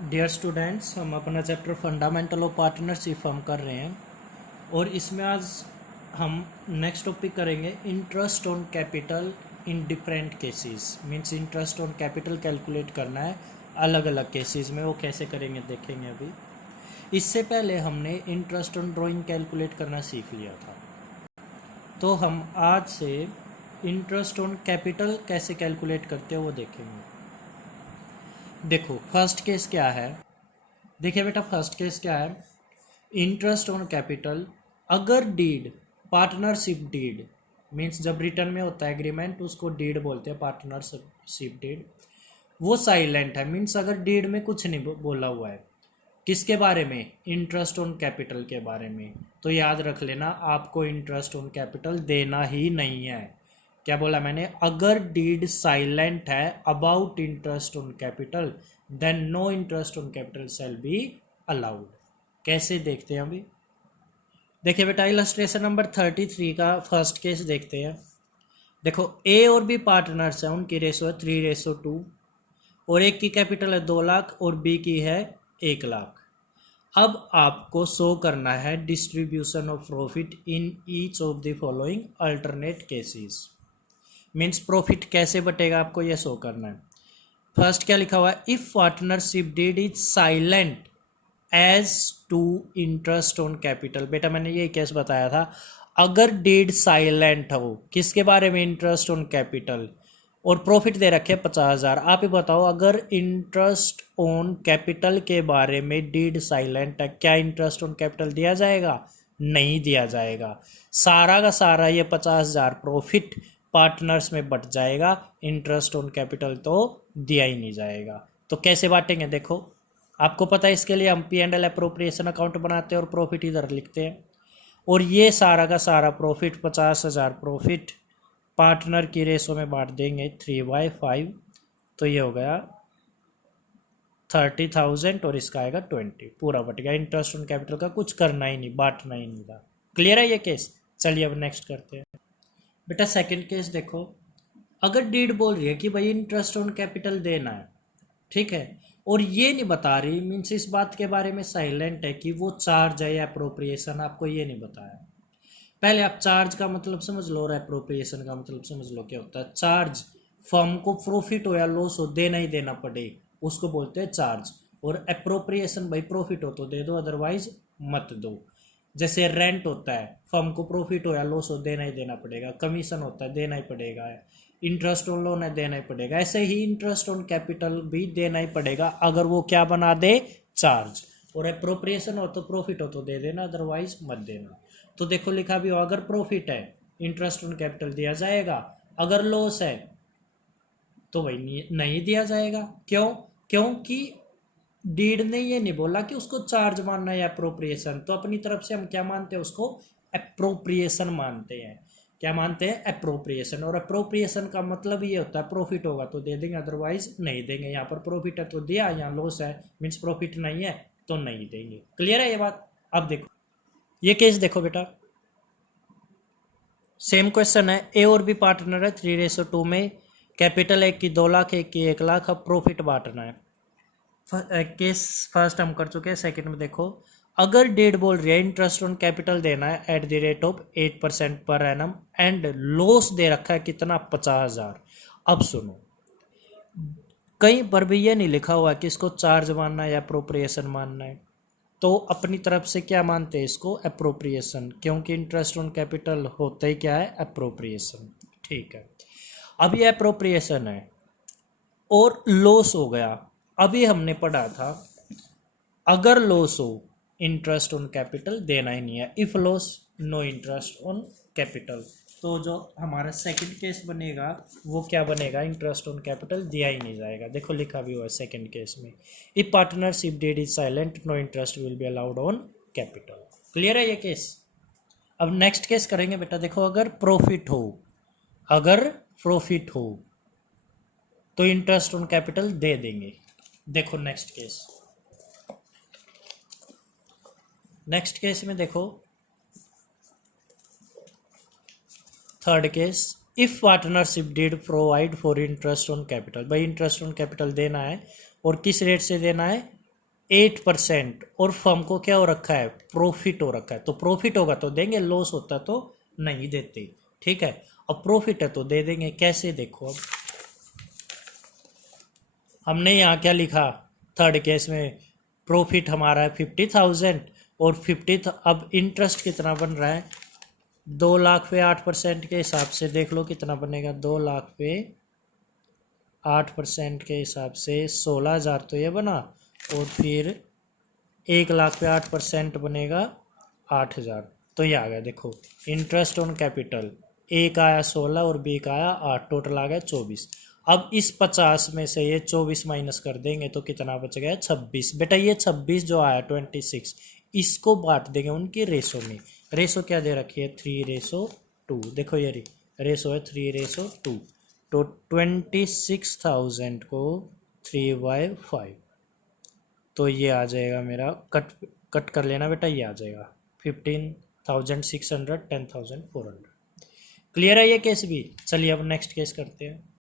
Dear students, हम अपना chapter fundamental of partnership हम कर रहे हैं और इसमें आज हम नेक्स्ट टॉपिक करेंगे interest on capital in different cases. Means interest on capital calculate करना है अलग अलग केसेस में, वो कैसे करेंगे देखेंगे अभी। इससे पहले हमने इंटरेस्ट ऑन ड्राइंग कैलकुलेट करना सीख लिया था, तो हम आज से इंटरेस्ट ऑन कैपिटल कैसे कैलकुलेट करते हैं वो देखेंगे। देखो फर्स्ट केस क्या है, देखिए बेटा फर्स्ट केस क्या है, इंटरेस्ट ऑन कैपिटल अगर डीड पार्टनरशिप डीड मीन्स जब रिटर्न में होता है एग्रीमेंट उसको डीड बोलते हैं, पार्टनरशिप डीड। वो साइलेंट है, मीन्स अगर डीड में कुछ नहीं बोला हुआ है किसके बारे में, इंटरेस्ट ऑन कैपिटल के बारे में, तो याद रख लेना आपको इंटरेस्ट ऑन कैपिटल देना ही नहीं है। क्या बोला मैंने, अगर डीड साइलेंट है about interest on capital then no interest on capital shall be allowed. कैसे देखते हैं अभी, देखिए बेटा इलस्ट्रेशन नंबर 33 का फर्स्ट केस देखते हैं। देखो ए और बी पार्टनर्स हैं, उनकी रेशो है 3:2 और एक की कैपिटल है 2 लाख और बी की है 1 लाख। अब आपको शो करना है distribution of profit in each of the following alternate cases. Means profit कैसे बटेगा आपको यह शो करना है। फर्स्ट क्या लिखा हुआ है, if partnership deed is silent as to interest on capital. बेटा मैंने ये केस बताया था, अगर डीड साइलेंट हो किसके बारे में, इंटरेस्ट ऑन कैपिटल, और प्रॉफिट दे रखे 50,000। आप ही बताओ अगर इंटरेस्ट ऑन कैपिटल के बारे में डीड साइलेंट है, क्या इंटरेस्ट ऑन कैपिटल दिया जाएगा? नहीं दिया जाएगा। सारा का सारा ये 50,000 प्रॉफिट पार्टनर्स में बट जाएगा, इंटरेस्ट ऑन कैपिटल तो दिया ही नहीं जाएगा। तो कैसे बांटेंगे देखो, आपको पता है इसके लिए हम P&L अप्रोप्रिएशन अकाउंट बनाते हैं और प्रॉफिट इधर लिखते हैं। और ये सारा का सारा प्रॉफिट 50,000 प्रॉफिट पार्टनर की रेशो में बांट देंगे 3/5, तो ये हो गया 30,000 और इसका आएगा 20, पूरा बट गया। इंटरेस्ट ऑन कैपिटल का कुछ करना ही नहीं, बांटना ही नहीं था। क्लियर है ये केस? चलिए अब नेक्स्ट करते हैं। बेटा सेकंड केस देखो, अगर डीड बोल रही है कि भाई इंटरेस्ट ऑन कैपिटल देना है, ठीक है, और ये नहीं बता रही, मीन्स इस बात के बारे में साइलेंट है कि वो चार्ज है या अप्रोप्रिएशन, आपको ये नहीं बताया। पहले आप चार्ज का मतलब समझ लो और अप्रोप्रिएशन का मतलब समझ लो क्या होता है। चार्ज फर्म को प्रॉफिट हो या लॉस हो देना ही देना पड़े उसको बोलते हैं चार्ज, और अप्रोप्रिएशन भाई प्रॉफिट हो तो दे दो अदरवाइज मत दो। जैसे रेंट होता है, फर्म को प्रॉफिट हो या लॉस हो देना ही देना पड़ेगा। कमीशन होता है देना ही पड़ेगा, इंटरेस्ट ऑन लोन है देना ही पड़ेगा। ऐसे ही इंटरेस्ट ऑन कैपिटल भी देना ही पड़ेगा अगर वो क्या बना दे, चार्ज। और अप्रोप्रिएशन हो तो प्रॉफिट हो तो दे देना अदरवाइज मत देना। तो देखो लिखा भी हो, अगर प्रॉफिट है इंटरेस्ट ऑन कैपिटल दिया जाएगा, अगर लॉस है तो भाई नहीं दिया जाएगा। क्यों? क्योंकि डीड ने ये नहीं बोला कि उसको चार्ज मानना है या अप्रोप्रिएशन, तो अपनी तरफ से हम क्या मानते हैं उसको, अप्रोप्रिएशन मानते हैं। क्या मानते हैं? अप्रोप्रिएशन। और अप्रोप्रिएशन का मतलब ये होता है प्रॉफिट होगा तो दे देंगे अदरवाइज नहीं देंगे। यहाँ पर प्रॉफिट है तो दिया, यहाँ लॉस है मीन्स प्रॉफिट नहीं है तो नहीं देंगे। क्लियर है ये बात? अब देखो ये केस देखो बेटा, सेम क्वेश्चन है, ए और बी पार्टनर है 3:2 में, कैपिटल एक की 2 लाख एक की 1 लाख, अब प्रॉफिट बांटना है। केस फर्स्ट हम कर चुके हैं। सेकंड में देखो, अगर डेट बोल रही है इंटरेस्ट ऑन कैपिटल देना है at the rate of 8% per annum and loss दे रखा है कितना, 50,000। अब सुनो, कहीं पर भी ये नहीं लिखा हुआ कि इसको चार्ज मानना है या अप्रोप्रिएशन मानना है, तो अपनी तरफ से क्या मानते हैं इसको, अप्रोप्रिएशन, क्योंकि इंटरेस्ट ऑन कैपिटल होता ही क्या है, अप्रोप्रिएशन। ठीक है, अब ये अप्रोप्रिएशन है और लॉस हो गया। अभी हमने पढ़ा था अगर लॉस हो इंटरेस्ट ऑन कैपिटल देना ही नहीं है, if loss no interest on capital. तो जो हमारा सेकंड केस बनेगा वो क्या बनेगा, इंटरेस्ट ऑन कैपिटल दिया ही नहीं जाएगा। देखो लिखा भी हुआ है सेकंड केस में, if partnership deed is silent no interest will be allowed on capital. Clear है ये केस? अब नेक्स्ट केस करेंगे बेटा। देखो अगर प्रॉफिट हो, अगर प्रॉफिट हो तो इंटरेस्ट ऑन कैपिटल दे देंगे। देखो नेक्स्ट केस, नेक्स्ट केस में देखो third case, if partnership did provide for interest on capital. भाई इंटरेस्ट ऑन कैपिटल देना है और किस रेट से देना है, 8%, और फर्म को क्या हो रखा है, प्रॉफिट हो रखा है, तो प्रॉफिट होगा तो देंगे, लॉस होता तो नहीं देते। ठीक है, अब प्रॉफिट है तो दे देंगे। कैसे, देखो अब हमने यहाँ क्या लिखा, थर्ड केस में प्रॉफिट हमारा है 50,000 और 50, अब इंटरेस्ट कितना बन रहा है, 2 लाख पे 8% के हिसाब से देख लो कितना बनेगा, 2 लाख पे 8% के हिसाब से 16,000 तो ये बना, और फिर 1 लाख पे 8% बनेगा 8,000, तो ये आ गया देखो इंटरेस्ट ऑन कैपिटल। ए का आया 16 और बी का आया 8, टोटल आ गया 24। अब इस 50 में से ये 24 माइनस कर देंगे तो कितना बच गया, 26। बेटा ये 26 जो आया 26, इसको बांट देंगे उनकी रेशो में। रेशो क्या दे रखी है, 3:2। देखो ये रेशो है 3:2, तो 26,000 को 3/5, तो ये आ जाएगा मेरा, कट कट कर लेना बेटा, ये आ जाएगा 15,600, 10,400। क्लियर है ये केस भी। चलिए अब नेक्स्ट केस करते हैं।